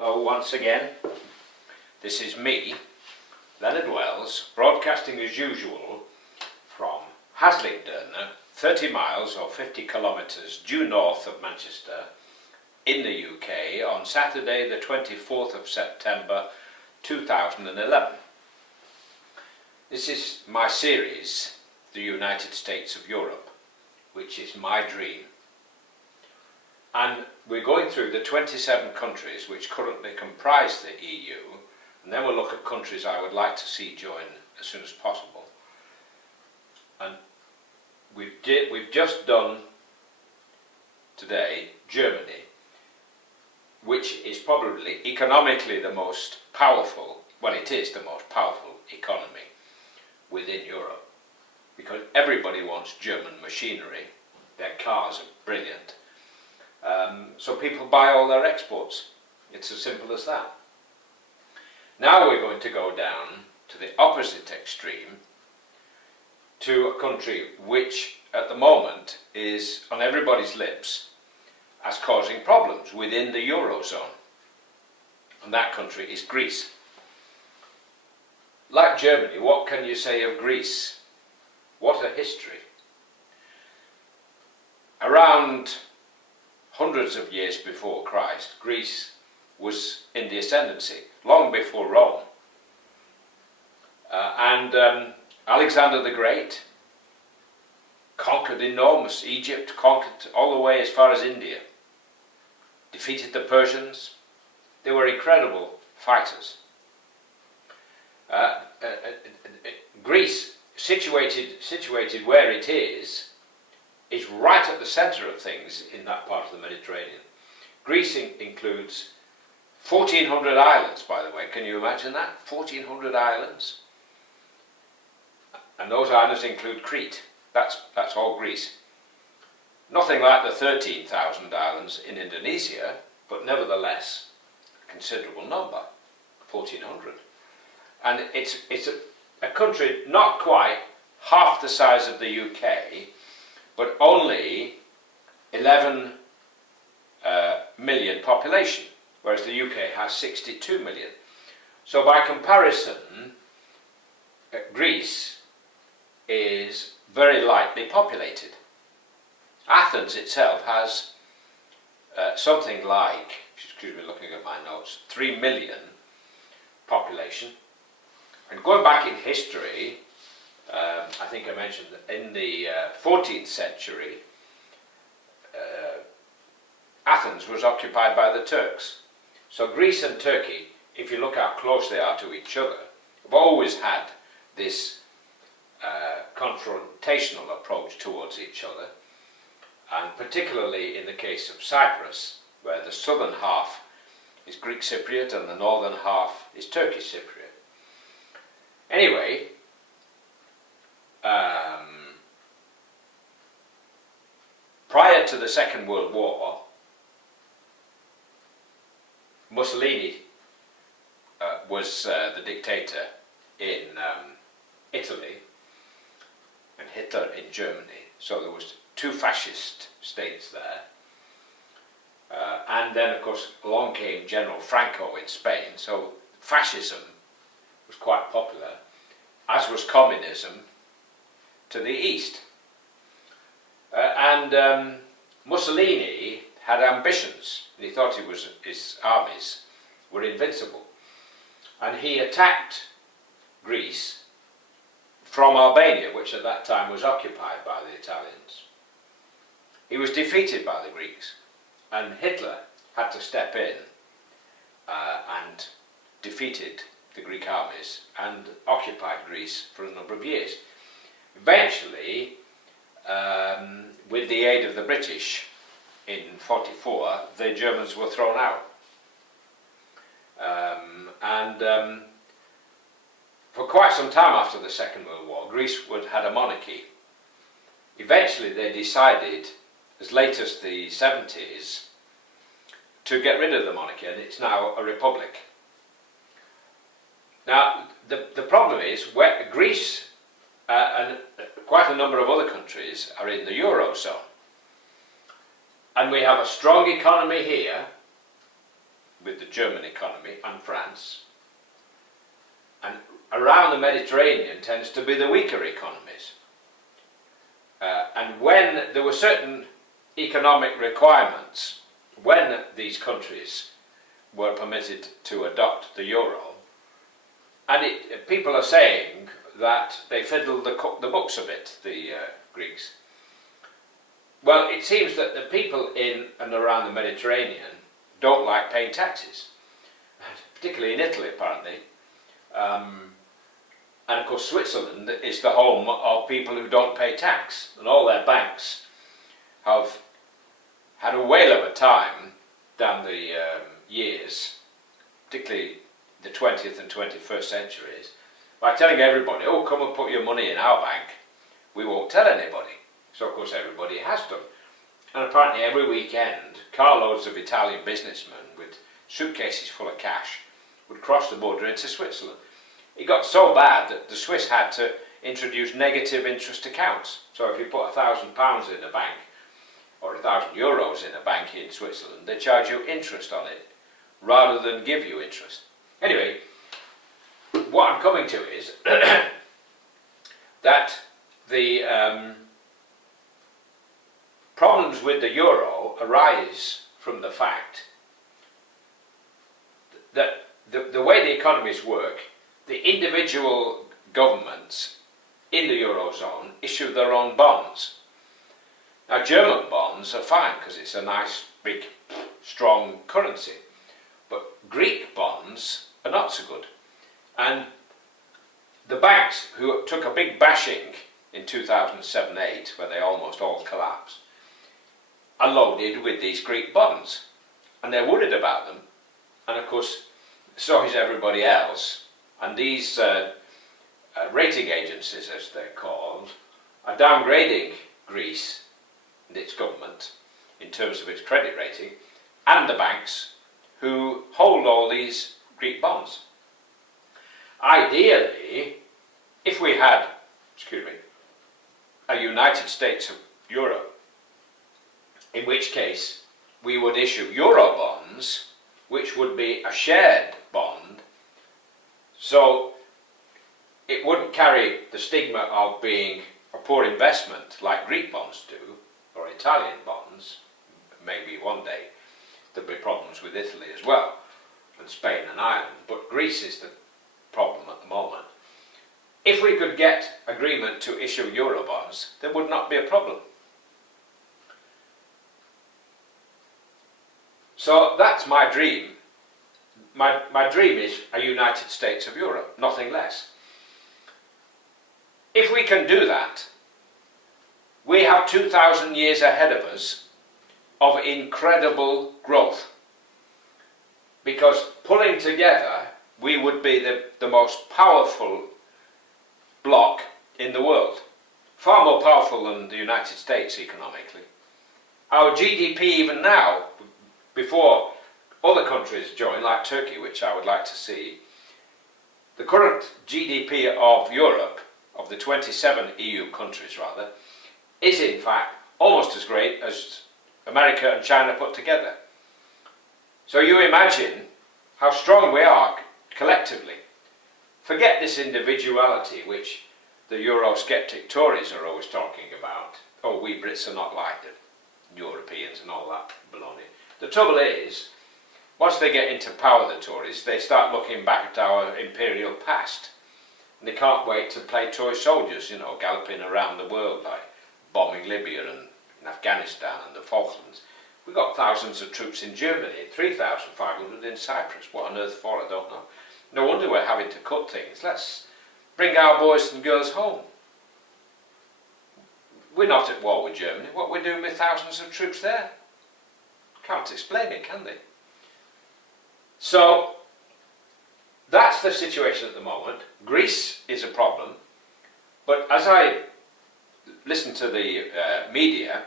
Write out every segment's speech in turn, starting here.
Hello once again. This is me, Leonard, broadcasting as usual from HASLINGDEN, 30 miles or 50 kilometres due north of Manchester in the UK on Saturday the 24th of September 2011. This is my series, The United States of Europe, which is my dream. And we're going through the 27 countries which currently comprise the EU, and then we'll look at countries I would like to see join as soon as possible. And we've just done today Germany, which is probably economically the most powerful, well, it is the most powerful economy within Europe, because everybody wants German machinery. Their cars are brilliant. So people buy all their exports. It's as simple as that. Now we're going to go down to the opposite extreme, to a country which at the moment is on everybody's lips as causing problems within the Eurozone. And that country is Greece. Like Germany, what can you say of Greece? What a history. Around hundreds of years before Christ, Greece was in the ascendancy, long before Rome. Alexander the Great conquered enormous Egypt, conquered all the way as far as India, defeated the Persians. They were incredible fighters. Greece, situated where it is right at the centre of things in that part of the Mediterranean. Greece includes 1,400 islands, by the way. Can you imagine that? 1,400 islands. And those islands include Crete. That's all Greece. Nothing like the 13,000 islands in Indonesia, but nevertheless a considerable number, 1,400. And it's a country not quite half the size of the UK, but only 11 million population, whereas the UK has 62 million. So by comparison, Greece is very lightly populated. Athens itself has something like, excuse me looking at my notes, 3 million population. And going back in history, I think I mentioned that in the 14th century, Athens was occupied by the Turks. So Greece and Turkey, if you look how close they are to each other, have always had this confrontational approach towards each other, and particularly in the case of Cyprus, where the southern half is Greek Cypriot and the northern half is Turkish Cypriot. Anyway, prior to the Second World War, Mussolini was the dictator in Italy and Hitler in Germany. So there was two fascist states there. And then, of course, along came General Franco in Spain. So fascism was quite popular, as was communism to the east. Mussolini had ambitions. He thought his armies were invincible. And he attacked Greece from Albania, which at that time was occupied by the Italians. He was defeated by the Greeks, and Hitler had to step in and defeated the Greek armies and occupied Greece for a number of years. Eventually, with the aid of the British in 1944, the Germans were thrown out. For quite some time after the Second World War, Greece had a monarchy. Eventually they decided, as late as the 70s, to get rid of the monarchy, and it's now a republic. Now, the problem is, Greece and quite a number of other countries are in the Eurozone. And we have a strong economy here, with the German economy and France. And around the Mediterranean tends to be the weaker economies. And when there were certain economic requirements, when these countries were permitted to adopt the euro, and people are saying that they fiddled the books a bit, the Greeks. Well, it seems that the people in and around the Mediterranean don't like paying taxes, particularly in Italy apparently. And of course Switzerland is the home of people who don't pay tax, and all their banks have had a whale of a time down the years, particularly the 20th and 21st centuries, by telling everybody, oh, come and put your money in our bank, we won't tell anybody. So of course everybody has done. And apparently every weekend, carloads of Italian businessmen with suitcases full of cash would cross the border into Switzerland. It got so bad that the Swiss had to introduce negative interest accounts. So if you put £1,000 in a bank, or €1,000 in a bank in Switzerland, they charge you interest on it, rather than give you interest. Anyway, what I'm coming to is that the problems with the euro arise from the fact that the way the economies work, the individual governments in the eurozone issue their own bonds. Now, German bonds are fine because it's a nice, big, strong currency, but Greek bonds are not so good. And the banks, who took a big bashing in 2007-8, where they almost all collapsed, are loaded with these Greek bonds, and they're worried about them. And of course, so is everybody else. And these rating agencies, as they're called, are downgrading Greece and its government in terms of its credit rating, and the banks who hold all these Greek bonds. Ideally, if we had, a United States of Europe, in which case we would issue euro bonds, which would be a shared bond, so it wouldn't carry the stigma of being a poor investment like Greek bonds do, or Italian bonds. Maybe one day there'll be problems with Italy as well, and Spain and Ireland, but Greece is the problem at the moment. If we could get agreement to issue euro bonds, there would not be a problem. So that's my dream. My dream is a United States of Europe, nothing less. If we can do that, we have 2,000 years ahead of us of incredible growth. Because pulling together, we would be the most powerful bloc in the world. Far more powerful than the United States economically. Our GDP even now, before other countries join, like Turkey, which I would like to see, the current GDP of Europe, of the 27 EU countries rather, is in fact almost as great as America and China put together. So you imagine how strong we are collectively. Forget this individuality which the Eurosceptic Tories are always talking about. Oh, we Brits are not like the Europeans and all that baloney. The trouble is, once they get into power, the Tories, they start looking back at our imperial past. And they can't wait to play toy soldiers, you know, galloping around the world, like bombing Libya and Afghanistan and the Falklands. We've got thousands of troops in Germany, 3,500 in Cyprus. What on earth for, I don't know. No wonder we're having to cut things. Let's bring our boys and girls home. We're not at war with Germany. What we're doing with thousands of troops there? Can't explain it, can they? So, that's the situation at the moment. Greece is a problem, but as I listen to the media,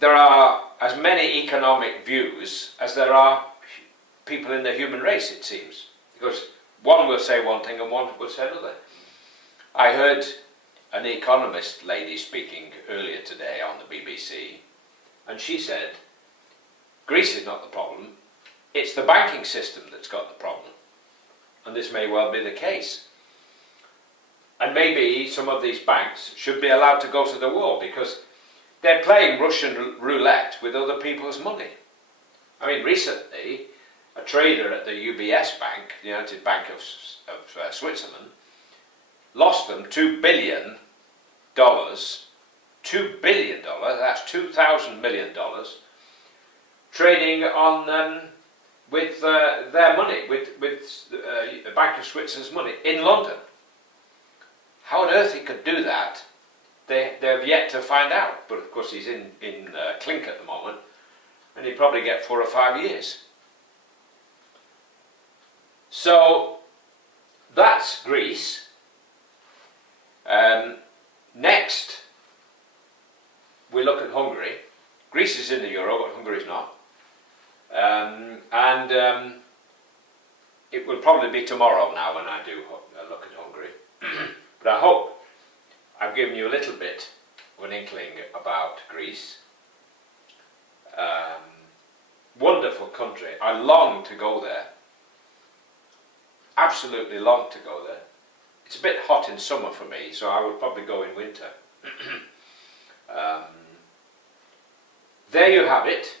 there are as many economic views as there are people in the human race, it seems. Because one will say one thing and one will say another. I heard an economist lady speaking earlier today on the BBC, and she said, Greece is not the problem, it's the banking system that's got the problem. And this may well be the case. And maybe some of these banks should be allowed to go to the wall because they're playing Russian roulette with other people's money. I mean, recently, a trader at the UBS Bank, the United Bank of Switzerland, lost them $2 billion. $2 billion, that's $2,000 million, trading on with their money, with the Bank of Switzerland's money in London. How on earth he could do that, they've yet to find out. But of course he's in clink at the moment, and he'll probably get 4 or 5 years. So that's Greece. Next, we look at Hungary. Greece is in the euro, but Hungary's not. It will probably be tomorrow now when I do a look at Hungary. But I hope I've given you a little bit of an inkling about Greece. Wonderful country. I long to go there. Absolutely long to go there. It's a bit hot in summer for me, so I would probably go in winter. There you have it.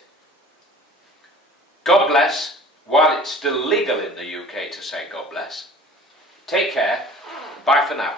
God bless, while it's still legal in the UK to say God bless. Take care. Bye for now.